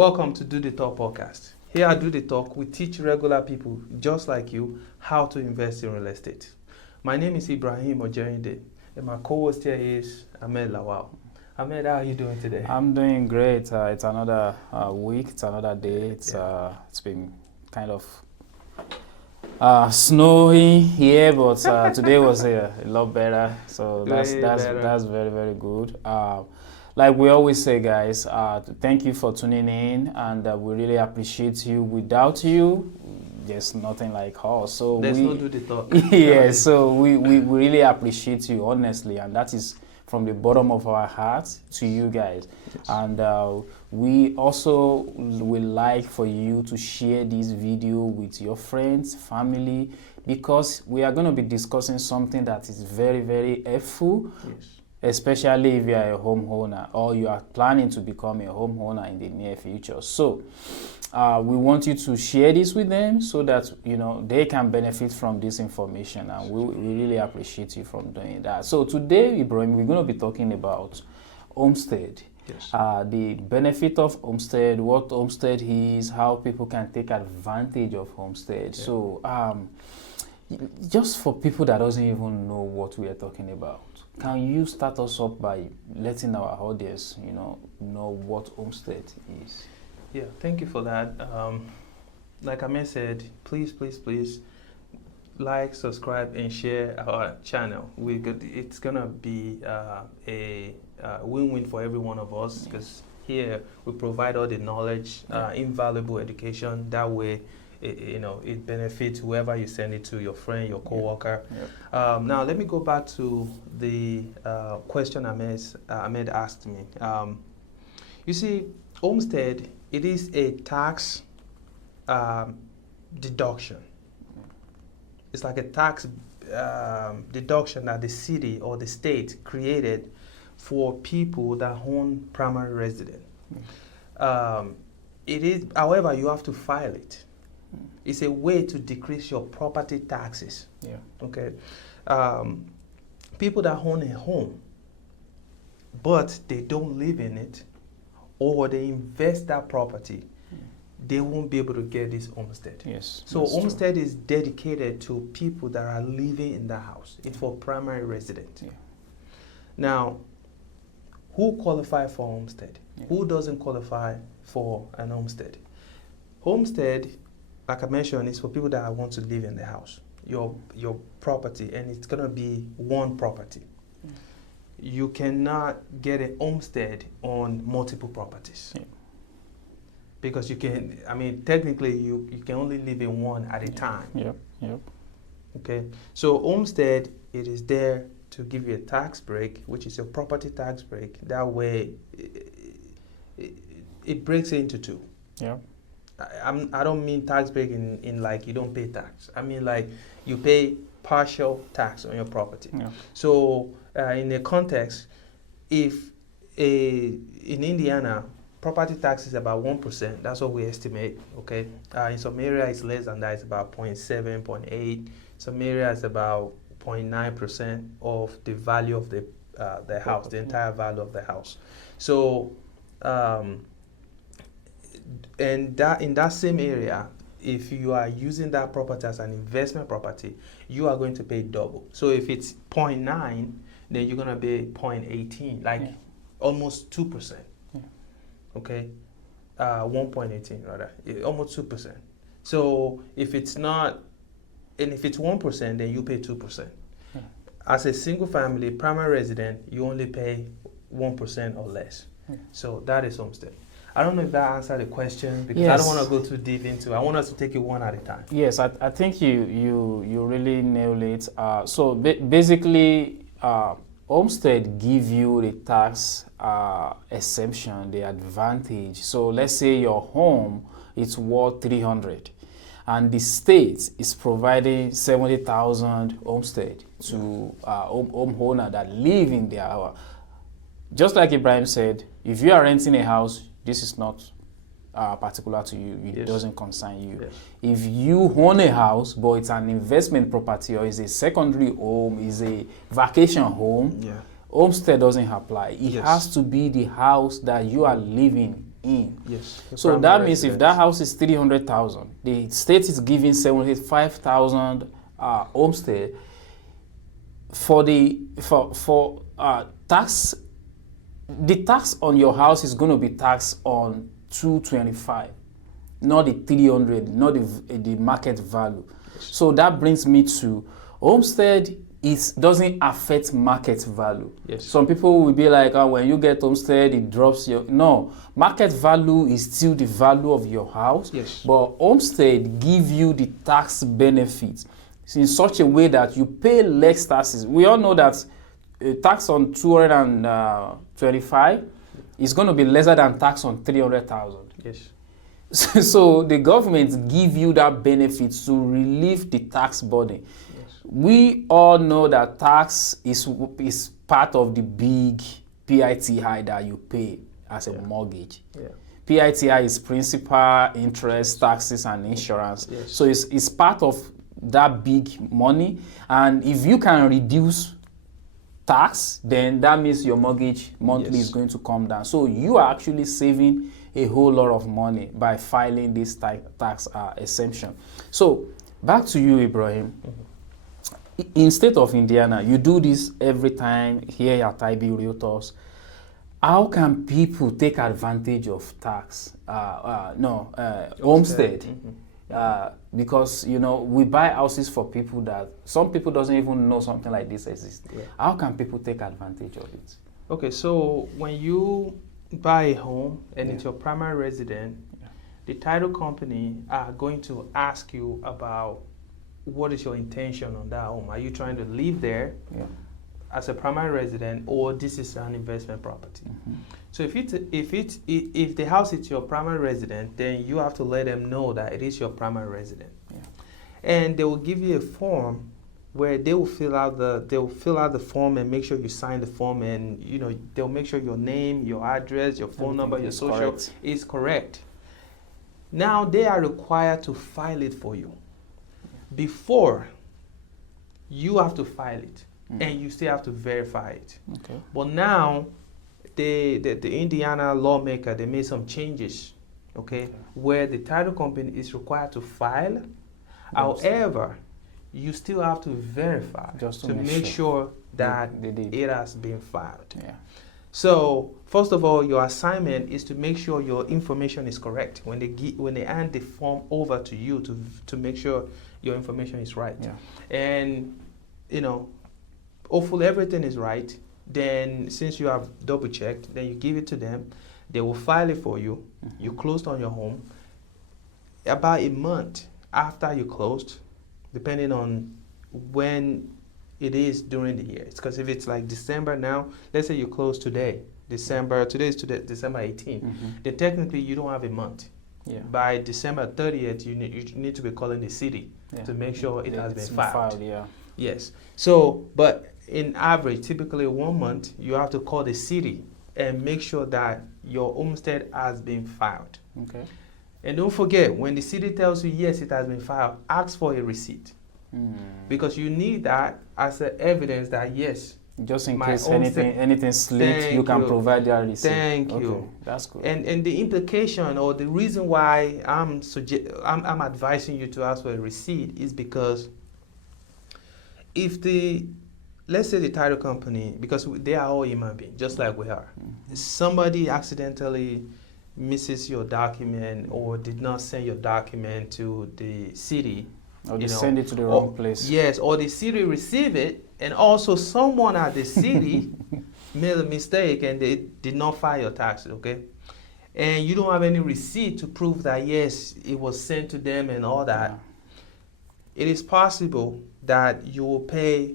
Welcome to Do the Talk podcast. Here at Do the Talk, we teach regular people just like you how to invest in real estate. My name is Ibrahim Ojerinde, and my co-host here is Ahmed Lawal. Ahmed, how are you doing today? I'm doing great. It's another week. It's another day. It's been kind of snowy here, but today was a lot better. So that's very, very good. Like we always say, guys, thank you for tuning in, and we really appreciate you. Without you, there's nothing like us. So there's no Do the Talk. Yeah, so we really appreciate you, honestly, and that is from the bottom of our hearts to you guys. Yes. And we also would like for you to share this video with your friends, family, because we are going to be discussing something that is very, very helpful. Yes. Especially if you are a homeowner or you are planning to become a homeowner in the near future. So we want you to share this with them so that they can benefit from this information, and we really appreciate you from doing that. So today, Ibrahim, we're going to be talking about Homestead. Yes. The benefit of Homestead, what Homestead is, how people can take advantage of Homestead. Yeah. So just for people that doesn't even know what we are talking about, can you start us up by letting our audience, know what Homestead is? Yeah, thank you for that. Like Ahmed said, please like, subscribe, and share our channel. It's gonna be a win-win for every one of us, because here we provide all the knowledge, invaluable education. That way, it benefits whoever you send it to, your friend, your coworker. Yeah. Now, let me go back to the question Ahmed asked me. You see, Homestead, it is a tax deduction. It's like a tax deduction that the city or the state created for people that own primary residence. It is, however, you have to file it. It's a way to decrease your property taxes. Yeah. Okay. People that own a home, but they don't live in it, or they invest that property, they won't be able to get this homestead. Yes. So homestead is dedicated to people that are living in the house. It's for primary residents. Yeah. Now, who qualify for homestead? Yeah. Who doesn't qualify for an homestead? Homestead, like I mentioned, is for people that want to live in the house, your property, and it's gonna be one property. Mm. You cannot get a homestead on multiple properties. Yeah. Because technically you can only live in one at a time. Yep. Okay, so homestead, it is there to give you a tax break, which is your property tax break. That way, it breaks it into two. Yeah. I don't mean tax break in like you don't pay tax. I mean like you pay partial tax on your property. Yeah. So in a context, if in Indiana, property tax is about 1%, that's what we estimate, okay? In some areas it's less than that, it's about 0.7, 0.8. Some areas about 0.9% of the value of the house, the entire value of the house. So and that in that same area, if you are using that property as an investment property, you are going to pay double. So if it's 0.9, then you're gonna pay 0.18, like almost 2%. Yeah. Okay, 1.18 rather, almost 2%. So if it's not, and if it's 1%, then you pay 2%. Yeah. As a single family primary resident, you only pay 1% or less. Yeah. So that is homestead. I don't know if that answered the question, because I don't want to go too deep into it. I want us to take it one at a time. Yes, I think you really nailed it. So basically, Homestead give you the tax exemption, the advantage. So let's say your home is worth 300, and the state is providing 70,000 homestead to homeowner that live in their house. Just like Ibrahim said, if you are renting a house, this is not particular to you. It doesn't concern you. Yes. If you own a house, but it's an investment property or is a secondary home, is a vacation home, homestead doesn't apply. It has to be the house that you are living in. Yes. The So that primary means if residence. that house is 300,000, the state is giving 75,000 homestead for tax. The tax on your house is going to be taxed on 225, not the 300, not the market value. So that brings me to homestead. It doesn't affect market value. Yes. Some people will be like, oh, when you get homestead, it drops your... No, market value is still the value of your house. Yes. But homestead give you the tax benefits in such a way that you pay less taxes. We all know that a tax on 225 is going to be lesser than tax on 300,000. Yes. So the government give you that benefit to relieve the tax burden. We all know that tax is part of the big PITI that you pay as a mortgage. Yeah. PITI is principal, interest, taxes, and insurance. Yes. So it's part of that big money. And if you can reduce tax, then that means your mortgage monthly is going to come down. So you are actually saving a whole lot of money by filing this tax exemption. So back to you, Ibrahim. In state of Indiana, you do this every time here at IB Realtors. How can people take advantage of tax? Homestead. Because we buy houses for people that some people doesn't even know something like this exists. Yeah. How can people take advantage of it? Okay, so when you buy a home and it's your primary residence, the title company are going to ask you about what is your intention on that home. Are you trying to live there as a primary resident, or this is an investment property? So if the house is your primary residence, then you have to let them know that it is your primary residence. And they will give you a form where they will fill out the form and make sure you sign the form, and they'll make sure your name, your address, your phone number, your social is correct. Now they are required to file it for you. Before, you have to file it, and you still have to verify it. Okay. But now, the Indiana lawmaker, they made some changes, where the title company is required to file. However, you still have to verify to make sure that it has been filed. Yeah. So, first of all, your assignment is to make sure your information is correct when they hand the form over to you to make sure your information is right. Yeah. And hopefully everything is right. Then since you have double checked, then you give it to them. They will file it for you. You closed on your home. About a month after you closed, depending on when it is during the year. It's because if it's like December now, let's say you close today, today is December 18th, then technically you don't have a month. Yeah. By December 30th, you need to be calling the city to make sure it has been filed. Yes. So, but in average, typically 1 month, you have to call the city and make sure that your homestead has been filed. Okay. And don't forget, when the city tells you yes, it has been filed, ask for a receipt. Because you need that as evidence that yes, just in case anything slipped, you can provide that receipt. Thank you. That's good. And the implication or the reason why I'm advising you to ask for a receipt is because if let's say the title company, because they are all human beings, just like we are, somebody accidentally misses your document or did not send your document to the city, or they send it to the wrong place. Yes, or the city receive it, and also someone at the city made a mistake and they did not file your taxes, okay? And you don't have any receipt to prove that, yes, it was sent to them and all that. It is possible that you will pay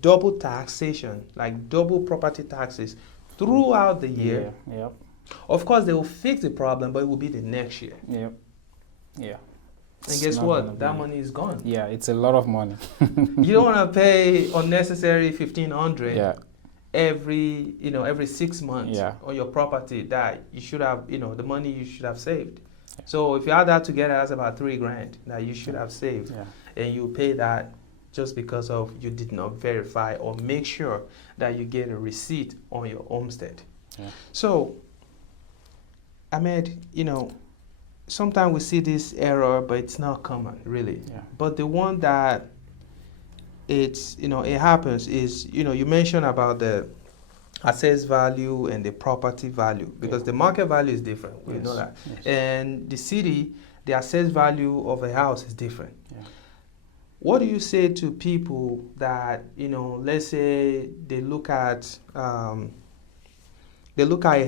double taxation, like double property taxes throughout the year. Yep. Of course, they will fix the problem, but it will be the next year. Yep. Yeah. And guess what? That money is gone. Yeah, it's a lot of money. You don't want to pay unnecessary $1,500 every 6 months on your property that you should have, the money you should have saved. Yeah. So if you add that together, that's about $3,000 that you should have saved, and you pay that just because of you did not verify or make sure that you get a receipt on your homestead. Yeah. So Ahmed, sometimes we see this error, but it's not common, really. Yeah. But the one that it happens is, you mentioned about the assessed value and the property value, because the market value is different. We know that. Yes. And the city, the assessed value of a house is different. Yeah. What do you say to people that, let's say they look at a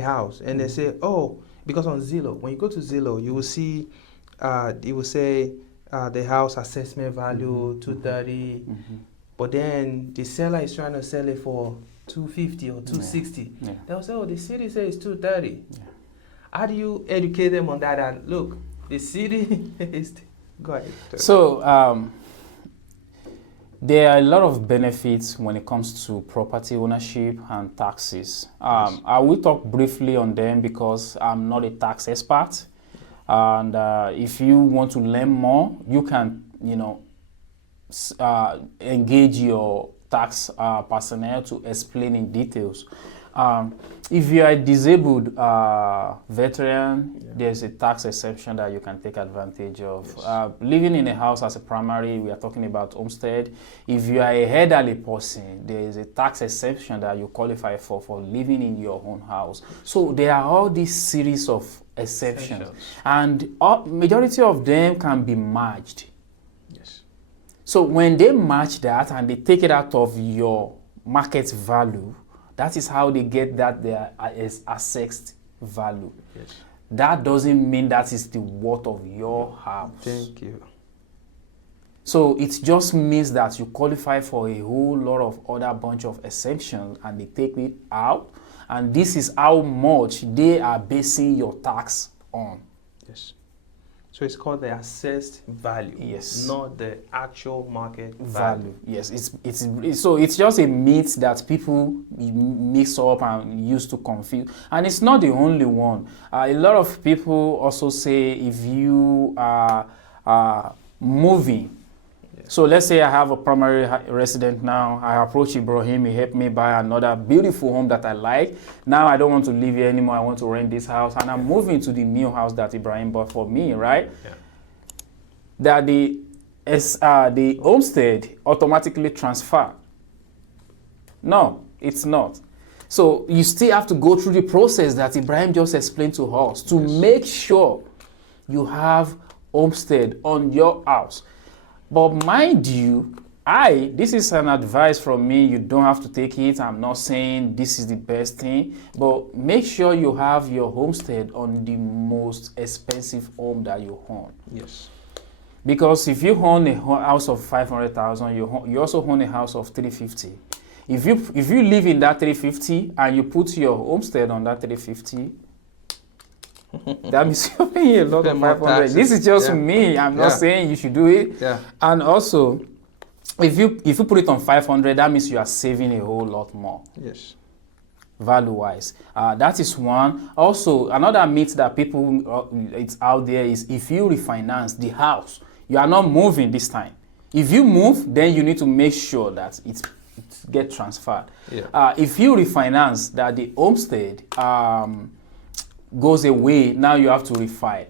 house and they say, oh, because on Zillow, when you go to Zillow, you will see, it will say the house assessment value 230, but then the seller is trying to sell it for 250 or 260. Yeah. They'll say, oh, the city says 230. Yeah. How do you educate them on that? And look, the city is. Go ahead. So there are a lot of benefits when it comes to property ownership and taxes. I will talk briefly on them because I'm not a tax expert. And if you want to learn more, you can, engage your tax personnel to explain in details. If you are a disabled veteran, there's a tax exception that you can take advantage of. Yes. Living in a house as a primary, we are talking about Homestead. If you are a elderly person, there is a tax exception that you qualify for living in your own house. So there are all these series of exceptions. And majority of them can be merged. Yes. So when they match that and they take it out of your market value, that is how they get that there is assessed value. Yes. That doesn't mean that is the worth of your house. Thank you. So it just means that you qualify for a whole lot of other bunch of exemptions and they take it out. And this is how much they are basing your tax on. Yes. So it's called the assessed value, yes, not the actual market value. Yes, it's just a myth that people mix up and use to confuse, and it's not the only one. A lot of people also say if you are moving. So let's say I have a primary resident now. I approach Ibrahim, he helped me buy another beautiful home that I like. Now I don't want to live here anymore. I want to rent this house, and I'm moving to the new house that Ibrahim bought for me, right? Yeah. That the homestead automatically transfer. No, it's not. So you still have to go through the process that Ibrahim just explained to us to make sure you have homestead on your house. But mind you, this is an advice from me. You don't have to take it. I'm not saying this is the best thing, but make sure you have your homestead on the most expensive home that you own. Yes. Because if you own a house of 500,000, you also own a house of 350. If you live in that 350 and you put your homestead on that 350, that means you're paying a lot of 500. This is just me. I'm not saying you should do it. Yeah. And also, if you put it on 500, that means you are saving a whole lot more. Yes. Value-wise, that is one. Also, another myth that people it's out there is if you refinance the house, you are not moving this time. If you move, then you need to make sure that it get transferred. Yeah. If you refinance that the homestead goes away, now you have to refi.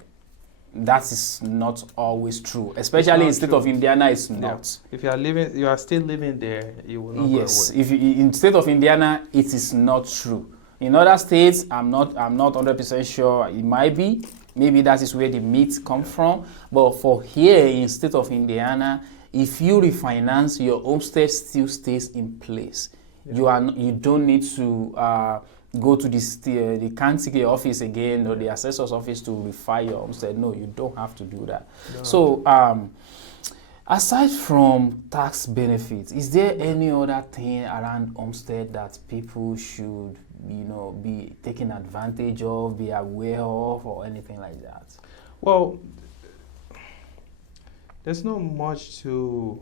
That is not always true, especially in the state of Indiana. It's not. If you are still living there, you will not. Yes, go away. In the state of Indiana, it is not true. In other states, I'm not 100% sure. It might be. Maybe that is where the myth come from. But for here in the state of Indiana, if you refinance, your homestead still stays in place. Yeah. You don't need to go to the county office again or the assessor's office to refi your homestead. No, you don't have to do that. No. So aside from tax benefits, is there any other thing around homestead that people should be taking advantage of, be aware of, or anything like that? Well, there's not much to,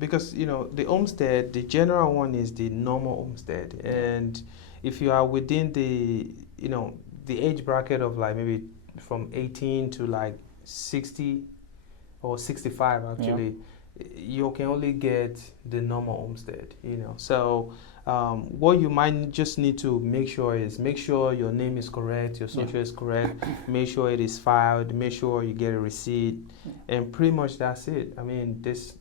because the homestead, the general one is the normal homestead, and if you are within the age bracket of like maybe from 18 to like 60 or 65 actually, you can only get the normal homestead, you know. So what you might just need to make sure is make sure your name is correct, your social is correct, make sure it is filed, make sure you get a receipt, and pretty much that's it. I mean, this,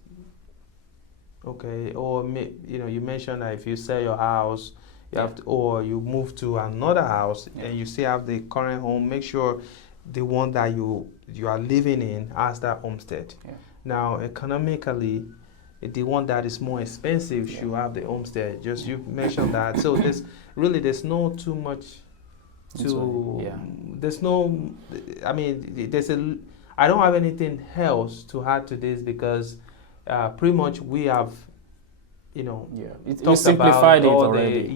okay, or you know, you mentioned that if you sell your house, you have to, or you move to another house and you still have the current home, make sure the one that you are living in has that homestead. Now, economically, the one that is more expensive should have the homestead. Just you mentioned that. So there's no too much to there's no, I mean, I don't have anything else to add to this because pretty much we have, you know, you simplified it already.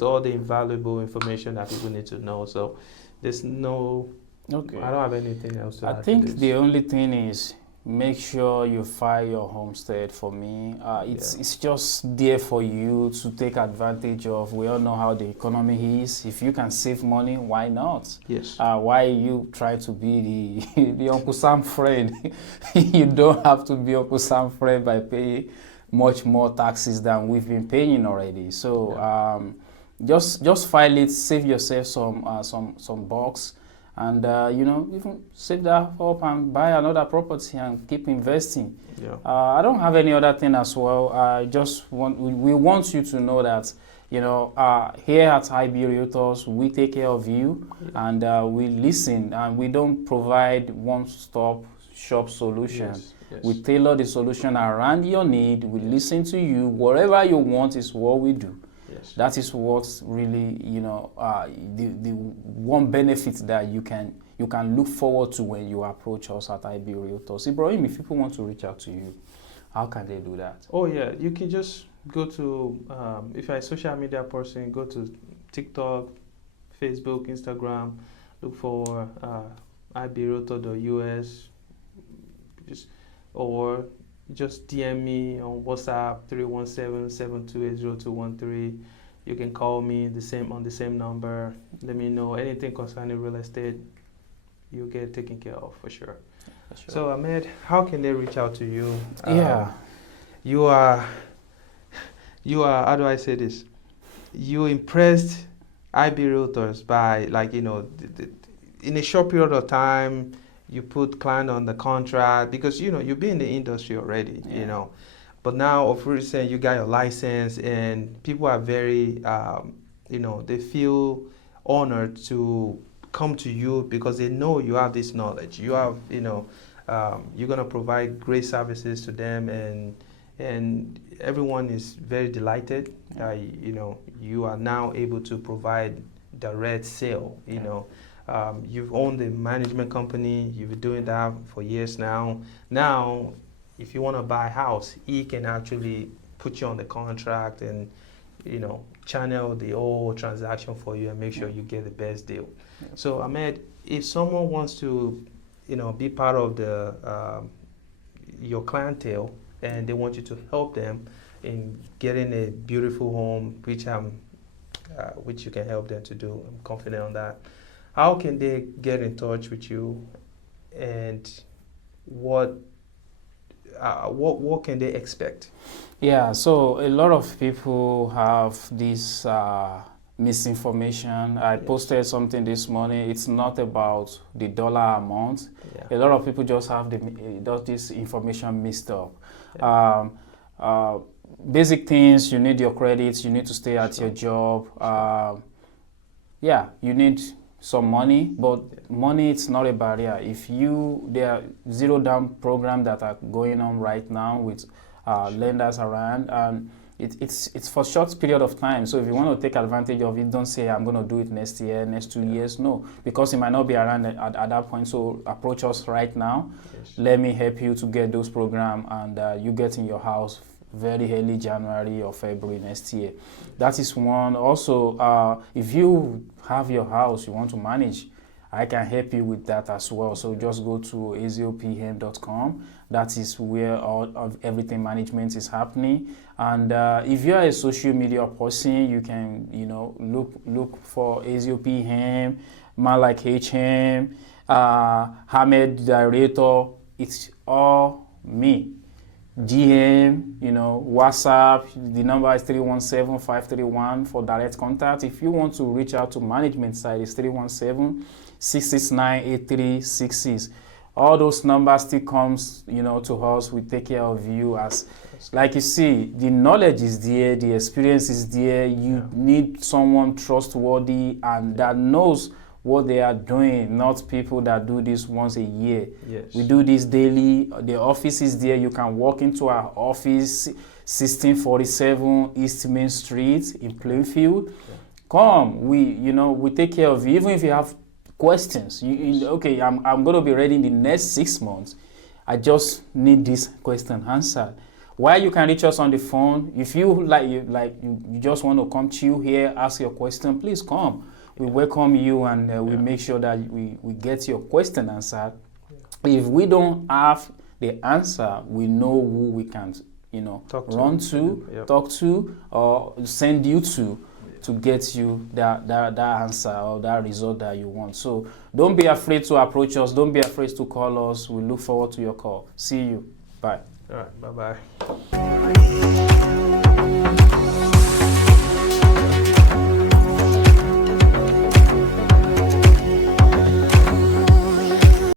All the invaluable information that people need to know. So there's no, I don't have anything else to add. I think to this. the only thing is make sure you file your homestead for me. It's just there for you to take advantage of. We all know how the economy is. If you can save money, why not? Yes. Why you try to be the Uncle Sam friend? You don't have to be Uncle Sam friend by paying much more taxes than we've been paying already. So just file it, save yourself some bucks. And you know, even save that up and buy another property and keep investing. I don't have any other thing as well. I just we want you to know that, you know, here at IB Realtors, we take care of you and we listen, and we don't provide one-stop shop solution. We tailor the solution around your need. We listen to you. Whatever you want is what we do. That is what's really, you know, the one benefit that you can look forward to when you approach us at IB Realtors. Ibrahim, if people want to reach out to you, how can they do that? Oh yeah, you can just go to, if you're a social media person, go to TikTok, Facebook, Instagram, look for ibrealtor.us, or just DM me on WhatsApp 317-728-0213. You can call me on the same number. Let me know anything concerning real estate. You'll get taken care of for sure. So Ahmed, how can they reach out to you? You are. How do I say this? You impressed IB Realtors by, like, you know, in a short period of time. You put client on the contract because, you know, you've been in the industry already, you know. But now, of recent, you got your license, and people are very, you know, they feel honored to come to you because they know you have this knowledge. You have, you know, you're going to provide great services to them, and everyone is very delighted. You know, you are now able to provide direct sale, you know. You've owned the management company, you've been doing that for years now. Now, if you want to buy a house, he can actually put you on the contract and, you know, channel the whole transaction for you and make sure you get the best deal. So, Ahmed, if someone wants to, you know, be part of the your clientele and they want you to help them in getting a beautiful home, which you can help them to do, I'm confident on that. How can they get in touch with you, and what can they expect? Yeah, so a lot of people have this misinformation. I posted something this morning. It's not about the dollar amount. A lot of people just have this information mixed up. Basic things: you need your credits, you need to stay at your job. You need some money, but money is not a barrier. There are zero down programs that are going on right now with lenders around, and it's for short period of time. So if you want to take advantage of it, don't say I'm going to do it next year, next 2 years. No, because it might not be around at that point. So approach us right now. Let me help you to get those programs, and you get in your house very early January or February next year. That is one. Also, if you have your house you want to manage, I can help you with that as well. So just go to azophem.com. That is where all of everything management is happening. And if you are a social media person, you can, you know, look for azophem, Malak Hamed Director. It's all me. GM, WhatsApp. The number is 317-531 for direct contact. If you want to reach out to management side, it's 317-669-8366. All those numbers still comes, to us. We take care of you. As like you see, the knowledge is there, the experience is there. You need someone trustworthy and that knows what they are doing, not people that do this once a year. Yes. We do this daily. The office is there. You can walk into our office, 1647 East Main Street in Plainfield. Yeah. Come, we take care of you. Even if you have questions, okay, I'm going to be ready in the next 6 months. I just need this question answered. While you can reach us on the phone, if you you just want to come chill here, ask your question, please come. We welcome you and we make sure that we get your question answered. Yeah. If we don't have the answer, we know who we can, talk to, or send you to get you that answer or that result that you want. So don't be afraid to approach us. Don't be afraid to call us. We look forward to your call. See you. Bye. All right. Bye-bye.